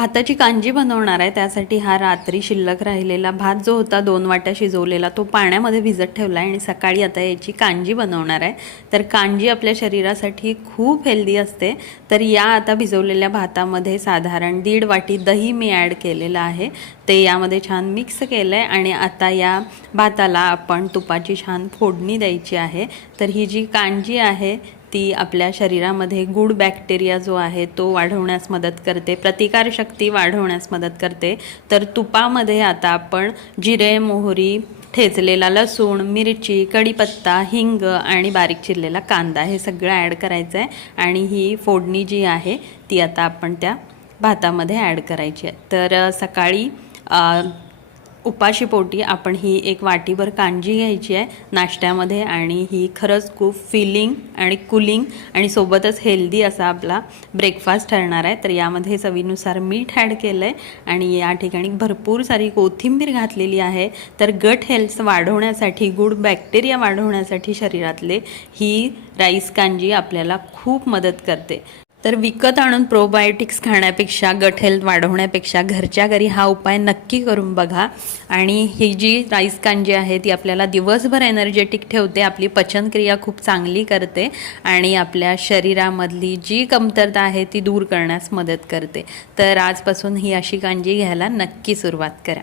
भाताची कांजी बनवणार आहे। त्यासाठी हा रात्री शिल्लक राहिलेला भात जो होता 2 वाट्या शिजवलेला तो पाण्यामध्ये भिजत ठेवला आणि सकाळी आता याची कांजी बनवणार आहे। तर कांजी आपल्या शरीरासाठी खूप हेल्दी असते। तर या आता भिजवलेल्या भातामध्ये साधारण 1.5 वाटी दही मी ॲड केलेलं आहे। ते यामध्ये छान मिक्स केलं आहे आणि आता या भाताला आपण तुपाची छान फोडणी द्यायची आहे। तर ही जी कांजी आहे ती आपल्या शरीरामध्ये गुड बॅक्टेरिया जो आहे तो वाढवण्यास मदत करते, प्रतिकारशक्ती वाढवण्यास मदत करते। तर तुपामध्ये आता आपण जिरे, मोहरी, ठेचलेला लसूण, मिरची, कढीपत्ता, हिंग आणि बारीक चिरलेला कांदा हे सगळं ॲड करायचं आहे आणि ही फोडणी जी आहे ती आता आपण त्या भातामध्ये ॲड करायची आहे। तर सकाळी उपाशीपोटी आपण ही 1 वाटीभर कांजी घ्यायची आहे नाश्त्यामध्ये आणि ही खरंच खूप फिलिंग आणि कूलिंग आणि सोबतच हेल्दी असा आपला ब्रेकफास्ट ठरणार आहे। तर यामध्ये चवीनुसार मीठ ॲड केलं आहे आणि या ठिकाणी भरपूर सारी कोथिंबीर घातलेली आहे। तर गट हेल्थ वाढवण्यासाठी, गुड बॅक्टेरिया वाढवण्यासाठी शरीरातले ही राईस कांजी आपल्याला खूप मदत करते। तर विकत आणून प्रोबायोटिक्स खाण्यापेक्षा, गट हेल्थ वाढवण्यापेक्षा घरच्या घरी हा उपाय नक्की करून बघा। आणि ही जी राईस कांजी आहे ती आपल्याला दिवसभर एनर्जेटिक ठेवते, आपली पचनक्रिया खूप चांगली करते आणि आपल्या शरीरामधली जी कमतरता आहे ती दूर करण्यास मदत करते। तर आजपासून ही अशी कांजी घ्यायला नक्की सुरुवात करा।